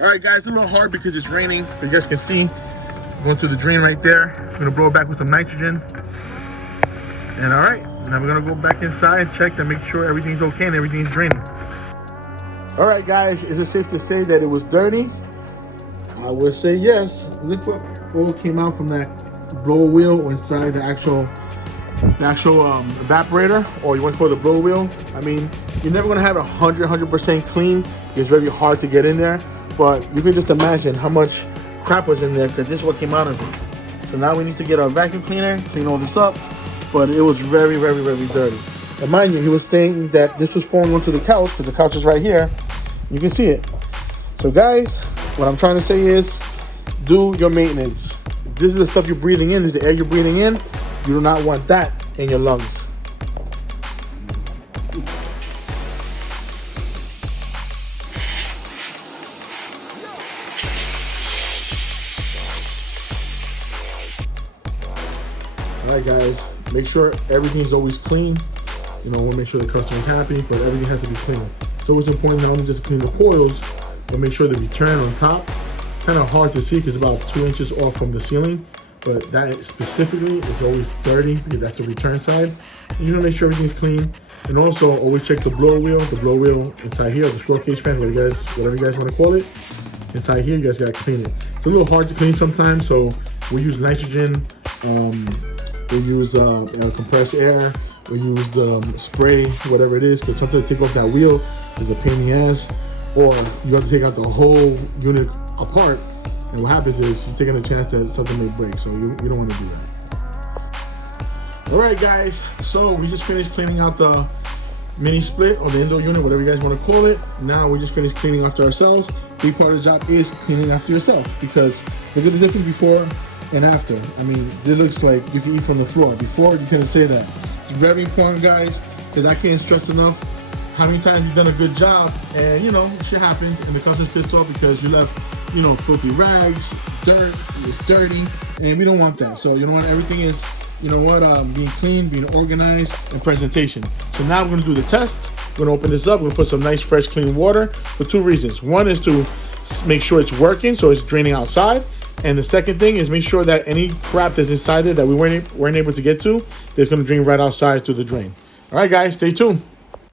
All right, guys, it's a little hard because it's raining. As you guys can see, going to the drain right there. I'm gonna blow it back with some nitrogen. And all right, now we're gonna go back inside, check to make sure everything's okay and everything's draining. All right, guys, is it safe to say that it was dirty? I would say yes. Look what all came out from that blower wheel inside the actual evaporator, or you want to call it the blower wheel. I mean, you're never gonna have it 100% clean because it's very hard to get in there. But you can just imagine how much crap was in there because this is what came out of it. So now we need to get our vacuum cleaner, clean all this up. But it was very dirty. And mind you, he was saying that this was falling onto the couch because the couch is right here. You can see it. So guys, what I'm trying to say is, do your maintenance. This is the stuff you're breathing in. This is the air you're breathing in. You do not want that in your lungs. All right, guys, make sure everything is always clean. You know, we'll make sure the customer's happy, but everything has to be clean. It's always important not only just to clean the coils, but make sure the return on top. Kind of hard to see because it's about 2 inches off from the ceiling, but that specifically is always dirty because that's the return side. And you want to make sure everything's clean. And also always check the blower wheel. The blower wheel inside here, the scroll cage fan, whatever you guys want to call it. Inside here, you guys gotta clean it. It's a little hard to clean sometimes, so we use nitrogen. We use compressed air. We use the spray, whatever it is, because sometimes to take off that wheel is a pain in the ass, or you have to take out the whole unit apart, and what happens is you're taking a chance that something may break, so you don't want to do that. All right, guys, so we just finished cleaning out the mini split or the indoor unit, whatever you guys want to call it. Now we just finished cleaning after ourselves. Big part of the job is cleaning after yourself, because look at the difference before and after. I mean, it looks like you can eat from the floor. Before, you couldn't say that. It's very important, guys, because I can't stress enough how many times you've done a good job and, you know, shit happens and the customer's pissed off because you left, you know, filthy rags, dirt, it's dirty, and we don't want that. So, you know what, everything is, you know what, being clean, being organized, and presentation. So now we're gonna do the test. We're gonna open this up. We're gonna put some nice, fresh, clean water for 2 reasons. One is to make sure it's working, so it's draining outside. And the second thing is make sure that any crap that's inside there that we weren't able to get to, that's gonna drain right outside through the drain. All right, guys, stay tuned.